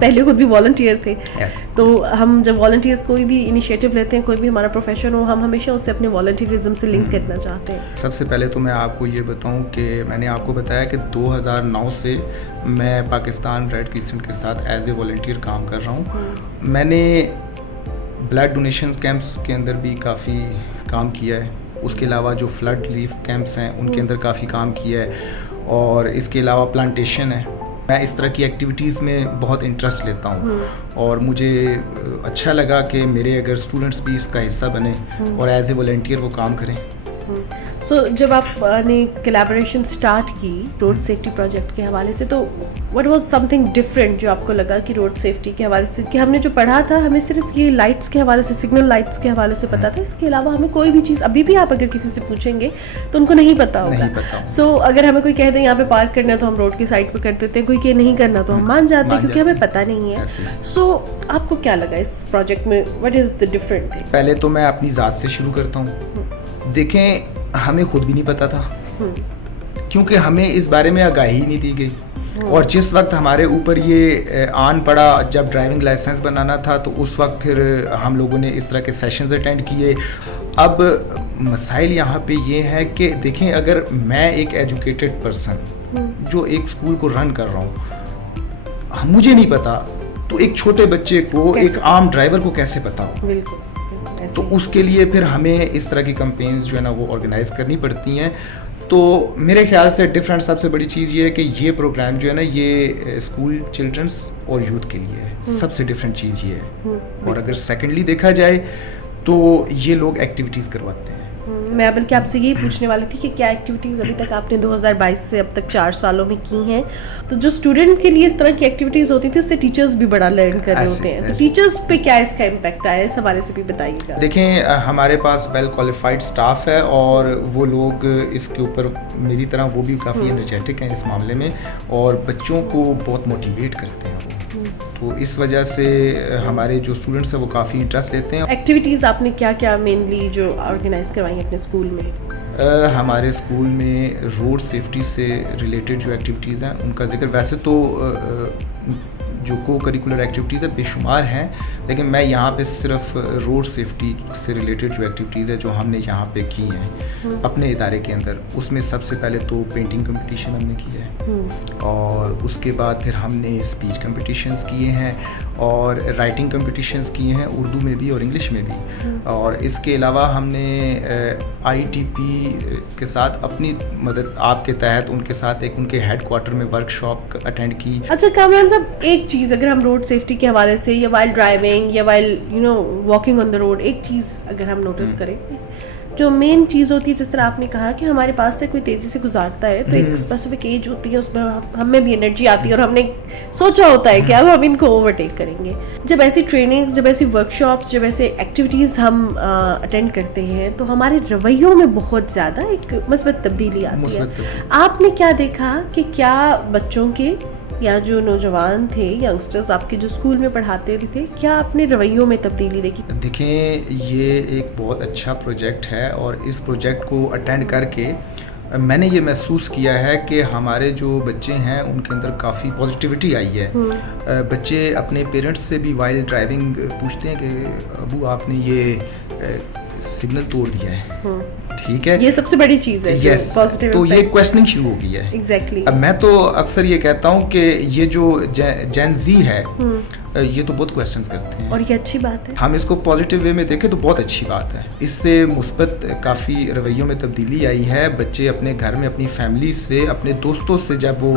پہلے خود بھی والنٹیئر تھے. تو ہم جب والنٹیئرس کوئی بھی انیشیٹو لیتے ہیں, کوئی بھی ہمارا پروفیشن ہو, ہم ہمیشہ اسے اپنے والنٹیئرزم سے لنک کرنا چاہتے ہیں. سب سے پہلے تو میں آپ کو یہ بتاؤں کہ میں نے آپ کو بتایا کہ 2009 سے میں پاکستان ریڈ کریسنٹ کے ساتھ ایز اے والنٹیئر کام کر رہا ہوں. میں نے بلڈ ڈونیشنز کیمپس کے اندر بھی کافی کام کیا ہے. اس کے علاوہ جو فلڈ ریلیف کیمپس ہیں ان کے اندر کافی کام کیا ہے, اور اس کے علاوہ پلانٹیشن ہے. میں اس طرح کی ایکٹیویٹیز میں بہت انٹرسٹ لیتا ہوں, اور مجھے اچھا لگا کہ میرے اگر اسٹوڈنٹس بھی اس کا حصہ بنیں اور ایز اے والنٹیئر وہ کام کریں. سو جب آپ نے کولیبوریشن اسٹارٹ کی روڈ سیفٹی پروجیکٹ کے حوالے سے, تو what was some thing different جو آپ کو لگا کہ روڈ سیفٹی کے حوالے سے, کہ ہم نے جو پڑھا تھا ہمیں صرف یہ لائٹس کے حوالے سے, سگنل لائٹس کے حوالے سے پتا تھا, اس کے علاوہ ہمیں کوئی بھی چیز ابھی بھی آپ اگر کسی سے پوچھیں گے تو ان کو نہیں پتا ہوگا. سو اگر ہمیں کوئی کہہ دیں یہاں پہ پارک کرنا ہے تو ہم روڈ کی سائڈ پہ کر دیتے ہیں, کوئی کہ نہیں کرنا تو ہم مان جاتے ہیں کیونکہ ہمیں پتہ نہیں ہے. سو آپ کو کیا لگا اس پروجیکٹ میں, what is the different thing? پہلے تو میں اپنی ذات سے شروع کرتا ہوں. دیکھیں, ہمیں خود بھی نہیں پتا تھا, کیونکہ ہمیں اس بارے میں آگاہی نہیں دی گئی. اور جس وقت ہمارے اوپر یہ آن پڑا جب ڈرائیونگ لائسنس بنانا تھا, تو اس وقت پھر ہم لوگوں نے اس طرح کے سیشنز اٹینڈ کیے. اب مسائل یہاں پہ یہ ہے کہ دیکھیں, اگر میں ایک ایجوکیٹڈ پرسن جو ایک اسکول کو رن کر رہا ہوں, مجھے نہیں پتا, تو ایک چھوٹے بچے کو, ایک عام ڈرائیور کو کیسے پتا ہو؟ تو اس کے لیے پھر ہمیں اس طرح کی کمپینز جو ہے نا وہ آرگنائز کرنی پڑتی ہیں. تو میرے خیال سے ڈفرینٹ سب سے بڑی چیز یہ ہے کہ یہ پروگرام جو ہے نا یہ اسکول چلڈرنس اور یوتھ کے لیے ہے. سب سے ڈفرینٹ چیز یہ ہے. اور اگر سیکنڈلی دیکھا جائے تو یہ لوگ ایکٹیویٹیز کرواتے ہیں. میں بلکہ آپ سے یہی پوچھنے والی تھی کہ کیا ایکٹیویٹیز ابھی تک آپ نے 2022 سے اب تک 4 سالوں میں کی ہیں, تو جو اسٹوڈنٹ کے لیے اس طرح کی ایکٹیویٹیز ہوتی تھیں اس سے ٹیچرز بھی بڑا لرن کر رہے ہوتے ہیں, تو ٹیچرز پہ کیا اس کا امپیکٹ آیا, اس حوالے سے بھی بتائیے گا. دیکھیں, ہمارے پاس ویل کوالیفائڈ اسٹاف ہے, اور وہ لوگ اس کے اوپر میری طرح وہ بھی کافی انرجیٹک ہیں اس معاملے میں, اور بچوں کو بہت موٹیویٹ کرتے ہیں وہ. تو اس وجہ سے ہمارے جو اسٹوڈنٹس ہیں وہ کافی انٹرسٹ لیتے ہیں. ایکٹیویٹیز آپ نے کیا کیا مینلی جو آرگنائز کروائی ہیں اپنے اسکول میں؟ ہمارے اسکول میں روڈ سیفٹی سے ریلیٹڈ جو ایکٹیویٹیز ہیں ان کا ذکر, ویسے تو جو کو کریکولر ایکٹیویٹیز ہیں بے شمار ہیں, لیکن میں یہاں پہ صرف روڈ سیفٹی سے ریلیٹڈ جو ایکٹیویٹیز ہیں جو ہم نے یہاں پہ کی ہیں اپنے ادارے کے اندر, اس میں سب سے پہلے تو پینٹنگ کمپٹیشن ہم نے کی ہے, اور اس کے بعد پھر ہم نے اسپیچ کمپٹیشنز کیے ہیں, اور رائٹنگ کمپٹیشنز کیے ہیں اردو میں بھی اور انگلش میں بھی. اور اس کے علاوہ ہم نے آئی ٹی پی کے ساتھ اپنی مدد آپ کے تحت ان کے ساتھ ایک ان کے ہیڈ کوارٹر میں ورک شاپ اٹینڈ کی. اچھا کامران صاحب, ایک چیز اگر ہم روڈ سیفٹی کے حوالے سے یا وائل ڈرائیونگ یا while walking on the road, ایک چیز اگر ہم نوٹس کریں, جو مین چیز ہوتی ہے, جس طرح آپ نے کہا کہ ہمارے پاس سے کوئی تیزی سے گزارتا ہے تو ایک اسپیسیفک ایج ہوتی ہے, اس میں ہم میں بھی انرجی آتی ہے اور ہم نے سوچا ہوتا ہے کہ اب ہم ان کو اوورٹیک کریں گے. جب ایسی ٹریننگز, جب ایسی ورک شاپس, جب ایسے ایکٹیویٹیز ہم اٹینڈ کرتے ہیں تو ہمارے رویوں میں بہت زیادہ ایک مثبت تبدیلی آتی ہے. آپ نے کیا دیکھا کہ کیا بچوں کے یا جو نوجوان تھے, ینگسٹرز آپ کے جو اسکول میں پڑھاتے بھی تھے, کیا اپنے رویوں میں تبدیلی دیکھی؟ دیکھیں, یہ ایک بہت اچھا پروجیکٹ ہے, اور اس پروجیکٹ کو اٹینڈ کر کے میں نے یہ محسوس کیا ہے کہ ہمارے جو بچے ہیں ان کے اندر کافی پازیٹیوٹی آئی ہے. بچے اپنے پیرنٹس سے بھی وائل ڈرائیونگ پوچھتے ہیں کہ ابو آپ نے یہ سگنل توڑ دیا ہے, ٹھیک ہے, یہ سب سے بڑی چیز ہے. یس, تو یہ کویسچننگ شروع ہو گئی ہے. ایگزیکٹلی. اب میں تو اکثر یہ کہتا ہوں کہ یہ جو جین زی ہے یہ تو بہت کویسچنز کرتے ہیں, اور یہ اچھی بات ہے. ہم اس کو پازیٹیو وے میں دیکھیں تو بہت اچھی بات ہے. اس سے مثبت کافی رویوں میں تبدیلی آئی ہے. بچے اپنے گھر میں اپنی فیملی سے, اپنے دوستوں سے جب وہ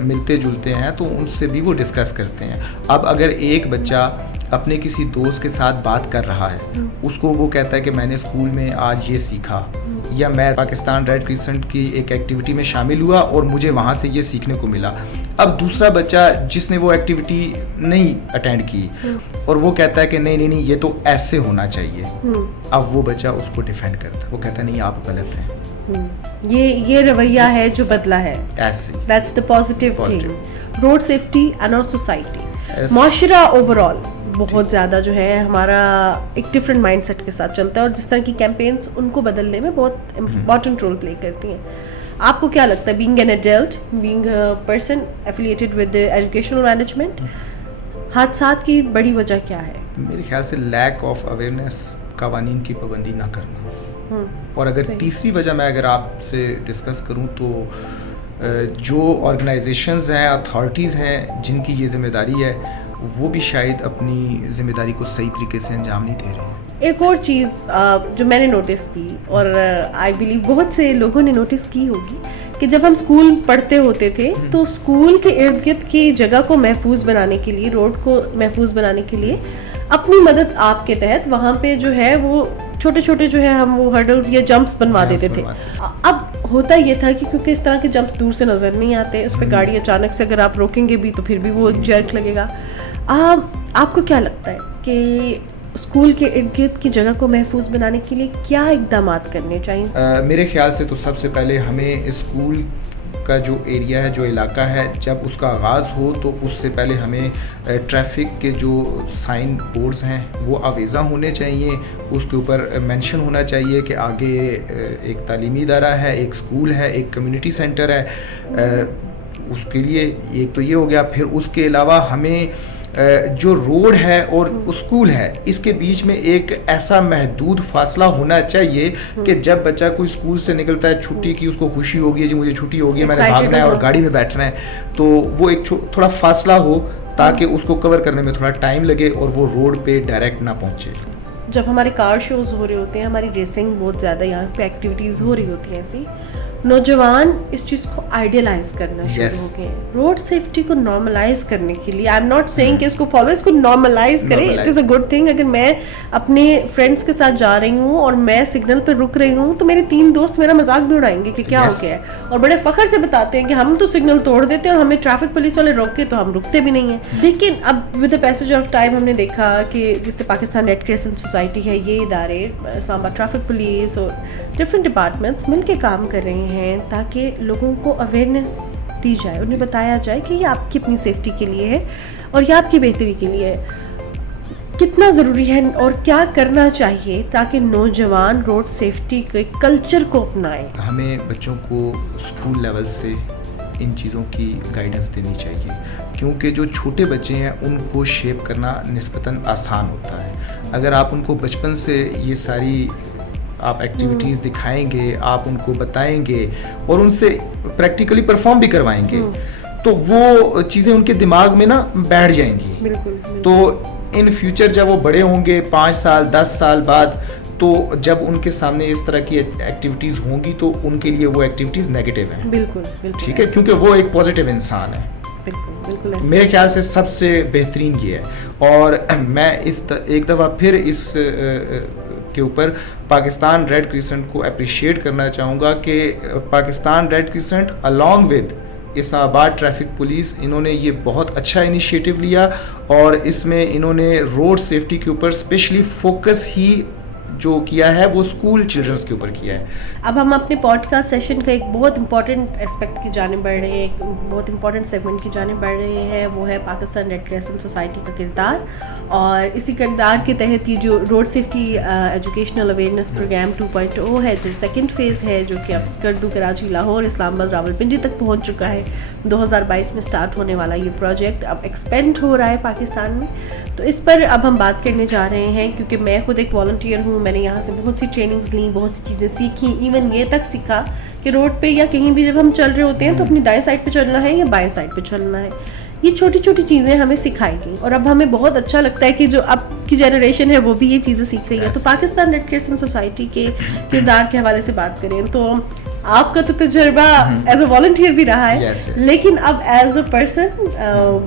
ملتے جلتے ہیں تو ان سے بھی وہ ڈسکس کرتے ہیں. اب اگر ایک بچہ اپنے کسی دوست کے ساتھ بات کر رہا ہے, اس کو وہ کہتا ہے کہ میں نے اسکول میں آج یہ سیکھا, یا میں پاکستان ریڈ کریسنٹ کی ایک ایکٹیویٹی میں شامل ہوا اور مجھے وہاں سے یہ سیکھنے کو ملا. اب دوسرا بچہ جس نے وہ ایکٹیویٹی نہیں اٹینڈ کی اور وہ کہتا ہے کہ نہیں یہ تو ایسے ہونا چاہیے, اب وہ بچہ اس کو ڈیفینڈ کرتا ہے, وہ کہتا ہے نہیں آپ غلط ہیں. یہ رویہ ہے جو بدلا ہے. ایسے that's the positive thing. Road safety and اور سوسائٹی, معاشرہ اوور آل بہت زیادہ جو ہے ہمارا ایک ڈفرینٹ مائنڈ سیٹ کے ساتھ چلتا ہے, اور جس طرح کی کیمپینس ان کو بدلنے میں بہت امپورٹنٹ رول پلے کرتی ہیں. آپ کو کیا لگتا ہے being an adult, being a person affiliated with educational management, حادثات کی بڑی وجہ کیا ہے؟ میرے خیال سے لیک آف اویئرنیس, قوانین کی پابندی نہ کرنا. اور اگر تیسری وجہ میں اگر آپ سے ڈسکس کروں تو جو آرگنائزیشنز ہیں, اتھارٹیز ہیں جن کی یہ ذمہ داری ہے, وہ بھی شاید اپنی ذمہ داری کو صحیح طریقے سے انجام نہیں دے رہے ہیں. ایک اور چیز جو میں نے نوٹس کی, اور آئی بلیو بہت سے لوگوں نے نوٹس کی ہوگی, کہ جب ہم اسکول پڑھتے ہوتے تھے تو اسکول کے ارد گرد کی جگہ کو محفوظ بنانے کے لیے, روڈ کو محفوظ بنانے کے لیے اپنی مدد آپ کے تحت وہاں پہ جو ہے وہ چھوٹے چھوٹے جو ہے ہم وہ ہرڈلز یا جمپس بنوا دیتے تھے. اب ہوتا یہ تھا کہ کیونکہ اس طرح کے جمپس دور سے نظر نہیں آتے, اس پہ گاڑی اچانک سے اگر آپ روکیں گے بھی تو پھر بھی وہ جرک لگے گا. آپ کو کیا لگتا ہے کہ اسکول کے ارد گرد کی جگہ کو محفوظ بنانے کے لیے کیا اقدامات کرنے چاہیے؟ میرے خیال سے تو سب سے پہلے ہمیں اسکول کا جو ایریا ہے, جو علاقہ ہے, جب اس کا آغاز ہو تو اس سے پہلے ہمیں ٹریفک کے جو سائن بورڈز ہیں وہ آویزاں ہونے چاہیے, اس کے اوپر مینشن ہونا چاہیے کہ آگے ایک تعلیمی ادارہ ہے, ایک اسکول ہے, ایک کمیونٹی سینٹر ہے. اس کے لیے ایک تو یہ ہو گیا. پھر اس کے علاوہ ہمیں جو روڈ ہے اور اسکول ہے اس کے بیچ میں ایک ایسا محدود فاصلہ ہونا چاہیے کہ جب بچہ کوئی اسکول سے نکلتا ہے چھٹی کی, اس کو خوشی ہوگی جی مجھے چھٹی ہوگی, میں نے بھاگنا ہے اور گاڑی میں بیٹھنا ہے, تو وہ ایک تھوڑا فاصلہ ہو تاکہ اس کو کور کرنے میں تھوڑا ٹائم لگے اور وہ روڈ پہ ڈائریکٹ نہ پہنچے. جب ہمارے کار شوز ہو رہے ہوتے ہیں, ہماری ریسنگ بہت زیادہ یہاں پہ ایکٹیویٹیز ہو رہی ہوتی ہیں, ایسی نوجوان اس چیز کو آئیڈیلائز کرنا شروع ہو گئے. روڈ سیفٹی کو نارملائز کرنے کے لیے, آئی ایم ناٹ سیئنگ کہ اس کو فالو, اس کو نارملائز کریں. It is a good thing. اگر میں اپنے فرینڈس کے ساتھ جا رہی ہوں اور میں سگنل پہ رک رہی ہوں تو میرے 3 دوست میرا مذاق بھی اڑائیں گے کہ کیا ہو گیا ہے, اور بڑے فخر سے بتاتے ہیں کہ ہم تو سگنل توڑ دیتے ہیں اور ہمیں ٹریفک پولیس والے روکے تو ہم رکتے بھی نہیں ہیں. لیکن اب with the passage of time ہم نے دیکھا کہ جس سے پاکستان ریڈ کریسنٹ سوسائٹی ہے, یہ ادارے, اسلام آباد ٹریفک پولیس اور ڈفرینٹ ڈپارٹمنٹس مل کے کام کر رہے ہیں تاکہ لوگوں کو اویئرنیس دی جائے, انہیں بتایا جائے کہ یہ آپ کی اپنی سیفٹی کے لیے ہے اور یہ آپ کی بہتری کے لیے ہے. کتنا ضروری ہے اور کیا کرنا چاہیے تاکہ نوجوان روڈ سیفٹی کے کلچر کو اپنائیں؟ ہمیں بچوں کو اسکول لیول سے ان چیزوں کی گائیڈنس دینی چاہیے, کیونکہ جو چھوٹے بچے ہیں ان کو شیپ کرنا نسبتاً آسان ہوتا ہے. اگر آپ ان کو بچپن سے یہ ساری آپ ایکٹیویٹیز دکھائیں گے, آپ ان کو بتائیں گے اور ان سے پریکٹیکلی پرفارم بھی کروائیں گے تو وہ چیزیں ان کے دماغ میں نا بیٹھ جائیں گی. بالکل. تو ان فیوچر جب وہ بڑے ہوں گے 5 سال 10 سال بعد, تو جب ان کے سامنے اس طرح کی ایکٹیویٹیز ہوں گی تو ان کے لیے وہ ایکٹیویٹیز نیگیٹو ہیں. بالکل. ٹھیک ہے, کیونکہ وہ ایک پازیٹیو انسان ہے. بالکل. میرے خیال سے سب سے بہترین یہ ہے. اور میں ایک دفعہ پھر اس کے اوپر پاکستان ریڈ کریسنٹ کو اپریشیٹ کرنا چاہوں گا کہ Pakistan red crescent along with Islamabad traffic police, انہوں نے یہ بہت اچھا انیشیٹو لیا اور اس میں انہوں نے روڈ سیفٹی کے اوپر اسپیشلی فوکس ہی جو کیا ہے وہ اسکول چلڈرنس کے اوپر کیا ہے. اب ہم اپنے پوڈ کاسٹ سیشن کا ایک بہت امپورٹنٹ اسپیکٹ کی جانب بڑھ رہے ہیں, ایک بہت امپورٹنٹ سیگمنٹ کی جانب بڑھ رہے ہیں, وہ ہے پاکستان ریڈ کریسنٹ سوسائٹی کا کردار. اور اسی کردار کے تحت یہ جو road safety educational awareness program 2.0 ہے, جو سیکنڈ فیز ہے, جو کہ اب اسکردو, کراچی, لاہور, اسلام آباد, راولپنڈی تک پہنچ چکا ہے. 2022 میں سٹارٹ ہونے والا یہ پروجیکٹ اب ایکسپینڈ ہو رہا ہے پاکستان میں. تو اس پر اب ہم بات کرنے جا رہے ہیں, کیونکہ میں خود ایک والنٹیئر ہوں. میں نے یہاں سے بہت سی ٹریننگز لیں, بہت سی چیزیں سیکھیں, ایون یہ تک سیکھا کہ روڈ پہ یا کہیں بھی جب ہم چل رہے ہوتے ہیں تو اپنی دائیں سائڈ پہ چلنا ہے یا بائیں سائڈ پہ چلنا ہے. یہ چھوٹی چھوٹی چیزیں ہمیں سکھائی گئی اور اب ہمیں بہت اچھا لگتا ہے کہ جو اب کی جنریشن ہے وہ بھی یہ چیزیں سیکھ رہی ہے. تو پاکستان ریڈ کریسنٹ سوسائٹی کے کردار کے حوالے سے بات کریں تو آپ کا تو تجربہ ایز اے والنٹیئر بھی رہا ہے, لیکن اب as a person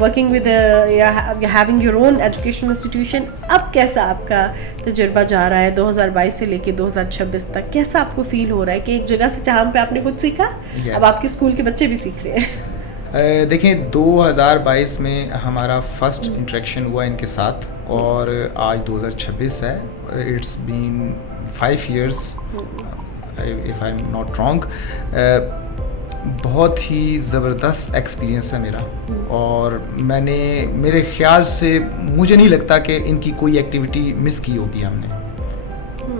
working with having your own educational institution, اب کیسا آپ کا تجربہ جا رہا ہے 2022 سے لے کے 2026 تک؟ کیسا آپ کو فیل ہو رہا ہے کہ ایک جگہ سے جہاں پہ آپ نے خود سیکھا اب آپ کے اسکول کے بچے بھی سیکھ رہے ہیں؟ دیکھیں 2022 میں ہمارا فرسٹ انٹریکشن ہوا ان کے ساتھ اور آج 2026 ہے. It's been 5 years if I'm not wrong. بہت ہی زبردست ایکسپیرینس ہے میرا, اور میں نے میرے خیال سے مجھے نہیں لگتا کہ ان کی کوئی ایکٹیویٹی مس کی ہوگی ہم نے.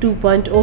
2.0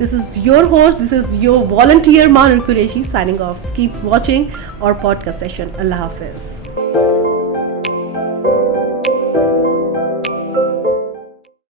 This is your host, this is your volunteer Mahnur Qureshi signing off. Keep watching our podcast session. Allah Hafiz.